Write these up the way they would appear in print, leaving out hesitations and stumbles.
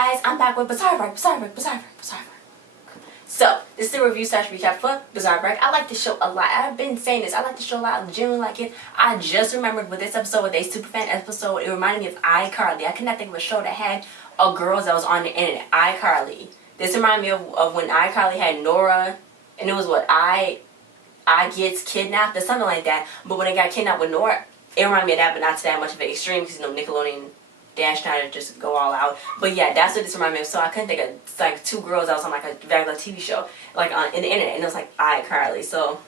guys, I'm back with Bizaardvark. So, this is the review / recap for Bizaardvark. I like the show a lot. I've been saying this. I like the show a lot. I genuinely like it. I just remembered with this episode, with a superfan episode, it reminded me of iCarly. I could not think of a show that had a girls that was on the internet. iCarly. This reminded me of when iCarly had Nora, and it was what, I gets kidnapped or something like that. But when they got kidnapped with Nora, it reminded me of that, but not to that much of an extreme, because Nickelodeon dash trying to just go all out. But yeah, that's what this reminded me of. So I couldn't think of like two girls that was on like a regular TV show, like on in the internet, and it was like iCarly. So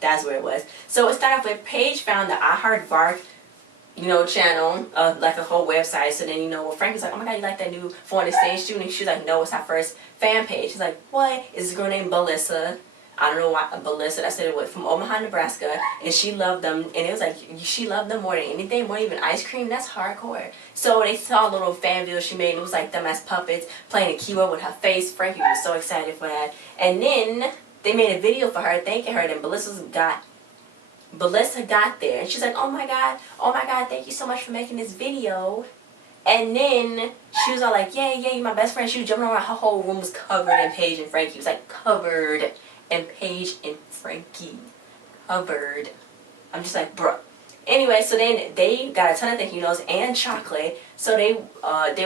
that's where it was. So it started off with Paige found the Bizaardvark, channel, like a whole website. So then, Frank was like, oh my god, you like that new foreign exchange student? She's like, no, it's our first fan page. She's like, what? It's this girl named Belissa. I don't know why, Belissa, I said it was from Omaha, Nebraska, and she loved them, and it was like, she loved them more than anything, more even ice cream. That's hardcore. So they saw a little fan video she made, and it was like them as puppets playing a keyboard with her face. Frankie was so excited for that. And then they made a video for her, thanking her, and Belissa got there, and she's like, oh my god, thank you so much for making this video. And then she was all like, yeah, you're my best friend. She was jumping around. Her whole room was covered in Paige and Frankie. It was like covered in Paige and Frankie. Covered. I'm just like, bruh. Anyway, so then they got a ton of thank you notes and chocolate. So they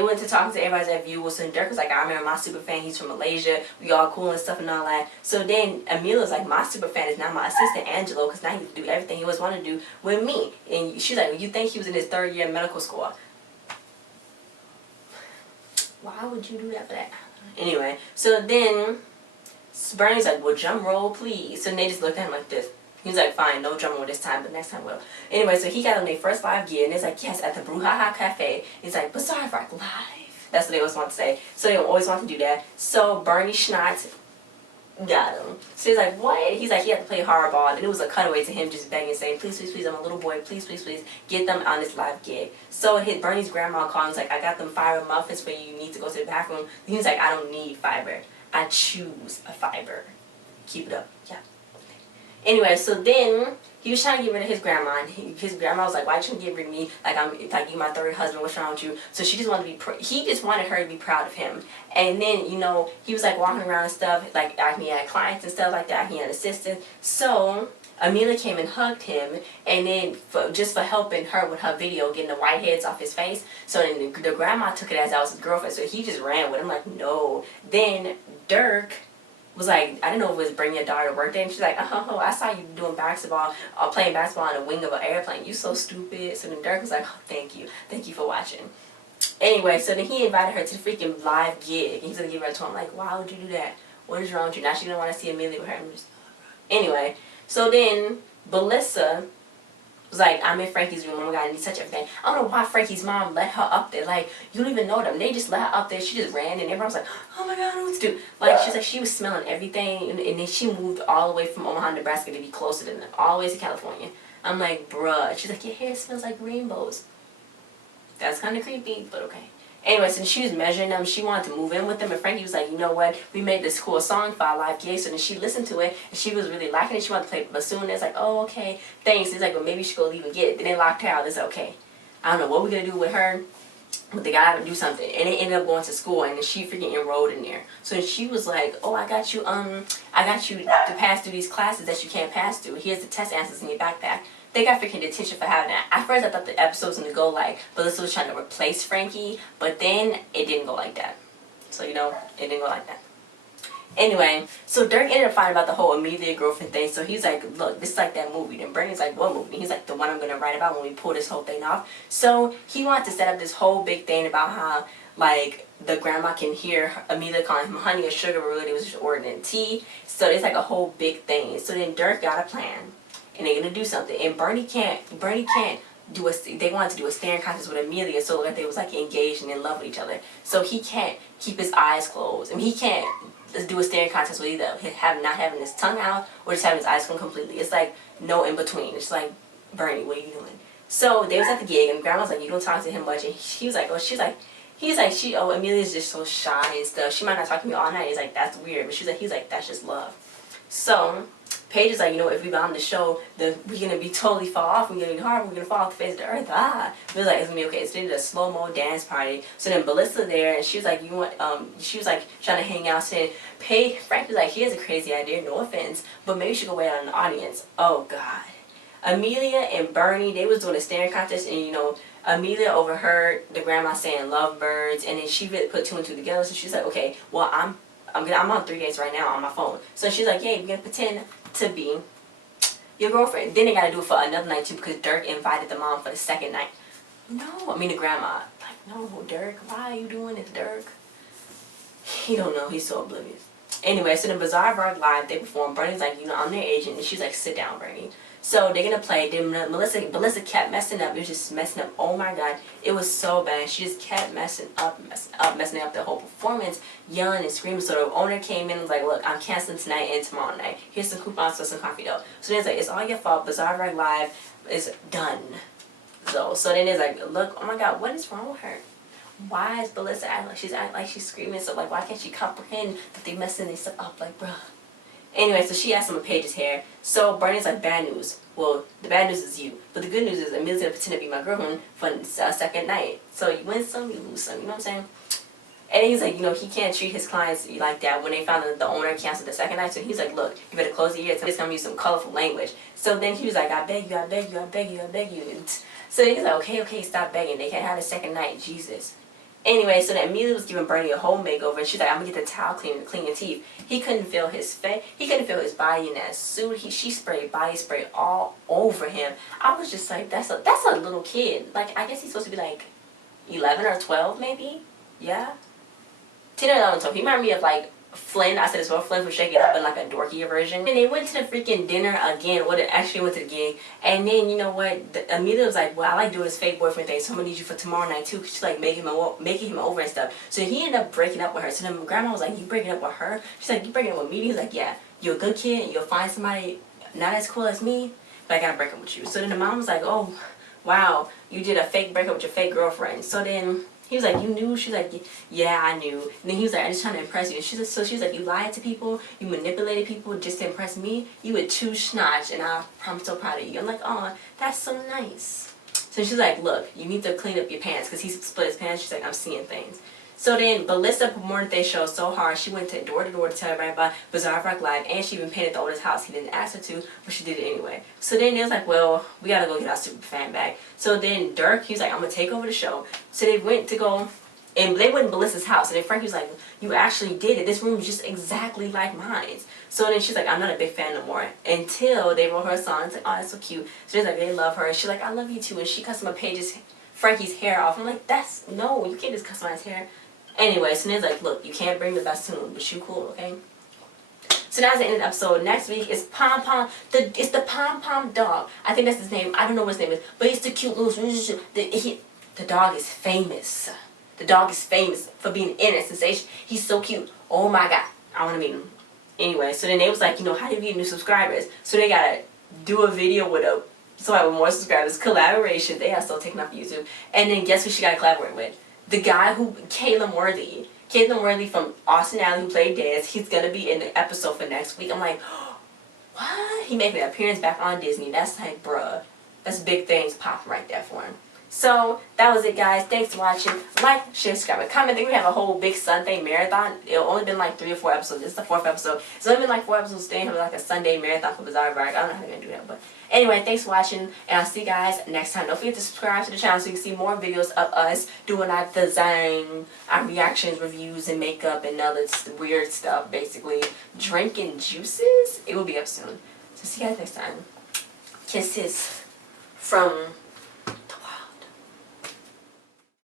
went to talking to everybody at View. So Dirk was like, I remember my super fan, he's from Malaysia. We all cool and stuff and all that. So then Mila was like, my super fan is now my assistant Angelo, because now he can do everything he always wanted to do with me. And she's like, you think he was in his 3rd year of medical school? Why would you do that for that? Anyway, so then Bernie's like, well, drum roll, please. So they just looked at him like this. He's like, fine, no drum roll this time, but next time will. Anyway, so he got them their first live gig, and it's like, yes, at the Brouhaha Cafe. He's like, Bizaardvark live. That's what they always want to say. So they always want to do that. So Bernie Schnatz got him. So he's like, what? He's like, he had to play hardball, and it was a cutaway to him just begging, saying, please, please, please, I'm a little boy, please, please, please, get them on this live gig. So hit Bernie's grandma called, and he's like, I got them fiber muffins for you, you need to go to the bathroom. And he's like, I don't need fiber. I choose a fiber. Keep it up. Yeah. Anyway, so then he was trying to get rid of his grandma, and his grandma was like, why don't you get rid of me? Like, I'm like, you my 3rd husband, what's wrong with you? So she just wanted to be, he just wanted her to be proud of him. And then, he was like walking around and stuff, like he had clients and stuff like that, he had assistants. So Mila came and hugged him, and then just for helping her with her video, getting the whiteheads off his face. So then the grandma took it as I was his girlfriend, so he just ran with him like, no. Then Dirk was like, I didn't know if it was bring your daughter to work day, and she's like, oh, I saw you doing basketball, playing basketball on the wing of an airplane. You so stupid. So then Dirk was like, oh, thank you for watching. Anyway, so then he invited her to the freaking live gig, and he's gonna give her a tour. I'm like, why would you do that? What is wrong with you? Now she didn't want to see Amelia with her. Anyway, so then Belissa was like, I'm in Frankie's room, oh my god, I need to touch everything. I don't know why Frankie's mom let her up there. Like, you don't even know them. They just let her up there. She just ran, and everyone was like, oh my god, I don't know what to do. Like, she was like, she was smelling everything, and then she moved all the way from Omaha, Nebraska to be closer to them, all the way to California. I'm like, bruh. She's like, your hair smells like rainbows. That's kind of creepy, but okay. Anyway, so she was measuring them. She wanted to move in with them, and Frankie was like, you know what? We made this cool song for our live gig. So then she listened to it, and she was really liking it. She wanted to play bassoon. It's like, oh, okay, thanks. It's like, well, maybe you should go leave and get it. Then they locked her out. It's okay. I don't know what we're going to do with her, but they got to do something. And they ended up going to school, and then she freaking enrolled in there. So then she was like, oh, I got you to pass through these classes that you can't pass through. Here's the test answers in your backpack. They got freaking detention for having that. At first I thought the episode was going to go like Melissa was trying to replace Frankie, but then it didn't go like that. So, it didn't go like that. Anyway, so Dirk ended up finding about the whole Amelia girlfriend thing. So he's like, look, this is like that movie. Then Bernie's like, what movie? He's like, the one I'm going to write about when we pull this whole thing off. So he wanted to set up this whole big thing about how, like, the grandma can hear Amelia calling him honey or sugar, but really it was just ordering tea. So it's like a whole big thing. So then Dirk got a plan, and they're gonna do something, and Bernie can't do they wanted to do a staring contest with Amelia, so that they was like engaged and in love with each other. So he can't keep his eyes closed. I mean, he can't do a staring contest with either not having his tongue out or just having his eyes closed completely. It's like no in between. It's like, Bernie, what are you doing? So they was at the gig, and Grandma's like, you don't talk to him much, and he was like, oh, he's like, Amelia's just so shy and stuff. She might not talk to me all night. He's like, that's weird, but he's like, that's just love. So Paige is like, you know, if we bomb the show, then we're gonna be totally fall off. We're gonna be hard. We're gonna fall off the face of the earth. It was like, it's gonna be okay. So they did a slow-mo dance party. So then Melissa there, and she was like, you want, she was like trying to hang out. Saying, Frank was like, he has a crazy idea. No offense, but maybe you should go wait out in the audience. Oh God. Amelia and Bernie, they was doing a staring contest, and you know, Amelia overheard the grandma saying lovebirds, and then she really put two and two together. So she's like, okay, well I'm on 3 dates right now on my phone. So she's like, yeah, we're gonna pretend to be your girlfriend. Then they gotta do it for another night too, because Dirk invited the mom for the second night. No, I mean the grandma. Like, no, Dirk, why are you doing this, Dirk? He don't know. He's so oblivious. Anyway, so the Bizaardvark live, they performed. Bernie's like, you know, I'm their agent, and she's like, sit down, Bernie. So they're gonna play. Then Melissa kept messing up. It was just messing up. Oh my God, it was so bad. She just kept messing up the whole performance, yelling and screaming. So the owner came in and was like, look, I'm canceling tonight and tomorrow night. Here's some coupons for some coffee dough. So then it's like, it's all your fault. Bizaardvark live is done. So then it's like, look, oh my God, what is wrong with her? Why is Melissa acting like she's screaming? So like, why can't she comprehend that they messing this stuff up? Like, bruh. Anyway, so she asked him of Paige's hair. So Bernie's like, bad news. Well, the bad news is you. But the good news is Amelia's going to pretend to be my girlfriend for a second night. So you win some, you lose some. You know what I'm saying? And he's like, you know, he can't treat his clients like that when they found that the owner canceled the second night. So he's like, look, you better close your ears. He's going to use some colorful language. So then he was like, I beg you, I beg you, I beg you, I beg you. And so he's like, okay, stop begging. They can't have a second night. Jesus. Anyway, so then Mila was giving Bernie a whole makeover, and she's like, I'm gonna get the towel clean to clean your teeth. He couldn't feel his face. He couldn't feel his body in that suit. She sprayed body spray all over him. I was just like, that's a little kid. Like, I guess he's supposed to be like 11 or 12 maybe. Yeah. 10 or 11, 12. He reminded me of like Flynn. I said it's well, Flynn from Shake It Up, but like a dorkier version. And they went to the freaking dinner again. Well, they actually went to the gig. And then, you know what? Amelia was like, well, I like doing this fake boyfriend thing, so I'm gonna need you for tomorrow night too. Cause she's like making him over and stuff. So he ended up breaking up with her. So then grandma was like, you breaking up with her? She's like, you breaking up with me? He's like, yeah, you're a good kid and you'll find somebody not as cool as me, but I gotta break up with you. So then the mom was like, oh, wow, you did a fake breakup with your fake girlfriend. So then he was like, you knew? She's like, yeah, I knew. And then he was like, I'm just trying to impress you. She's like, you lied to people, you manipulated people just to impress me. You were too schnotch, and I'm so proud of you. I'm like, oh, that's so nice. So she's like, look, you need to clean up your pants, because he split his pants. She's like, I'm seeing things. So then Melissa promoted their show so hard, she went to door to tell everybody about Bizaardvark Live, and she even painted the oldest house. He didn't ask her to, but she did it anyway. So then they was like, well, we gotta go get our super fan back. So then Dirk, he was like, I'm gonna take over the show. So they went to go, and they went to Melissa's house, and then Frankie was like, you actually did it. This room is just exactly like mine. So then she's like, I'm not a big fan no more. Until they wrote her a song. It's like, oh, that's so cute. So they're like, they love her. And she's like, I love you too. And she customized Frankie's hair off. I'm like, no, you can't just customize hair. Anyway, so then it's like, look, you can't bring the best tune, but you cool, okay? So that's the end of the episode. Next week is Pom Pom. It's the Pom Pom dog. I think that's his name. I don't know what his name is, but he's the cute little. The dog is famous. The dog is famous for being an internet sensation. He's so cute. Oh my God, I want to meet him. Anyway, so then they was like, you know, how do you get new subscribers? So they gotta do a video with somebody with more subscribers. Collaboration. They are still taking off YouTube. And then guess who she got to collaborate with? The guy who, Caleb Worthy from Austin Alley, who played Dez. He's going to be in the episode for next week. I'm like, what? He made an appearance back on Disney. That's like, bruh. That's big things popping right there for him. So, that was it, guys. Thanks for watching. Like, share, subscribe, and comment. I think we have a whole big Sunday marathon. It'll only been like 3 or 4 episodes. This is the 4th episode. It's only been like 4 episodes today. Have like a Sunday marathon for Bizaardvark. I don't know how they're going to do that, but anyway, thanks for watching, and I'll see you guys next time. Don't forget to subscribe to the channel so you can see more videos of us doing our design, our reactions, reviews, and makeup, and other weird stuff, basically. Drinking juices? It will be up soon. So see you guys next time. Kisses from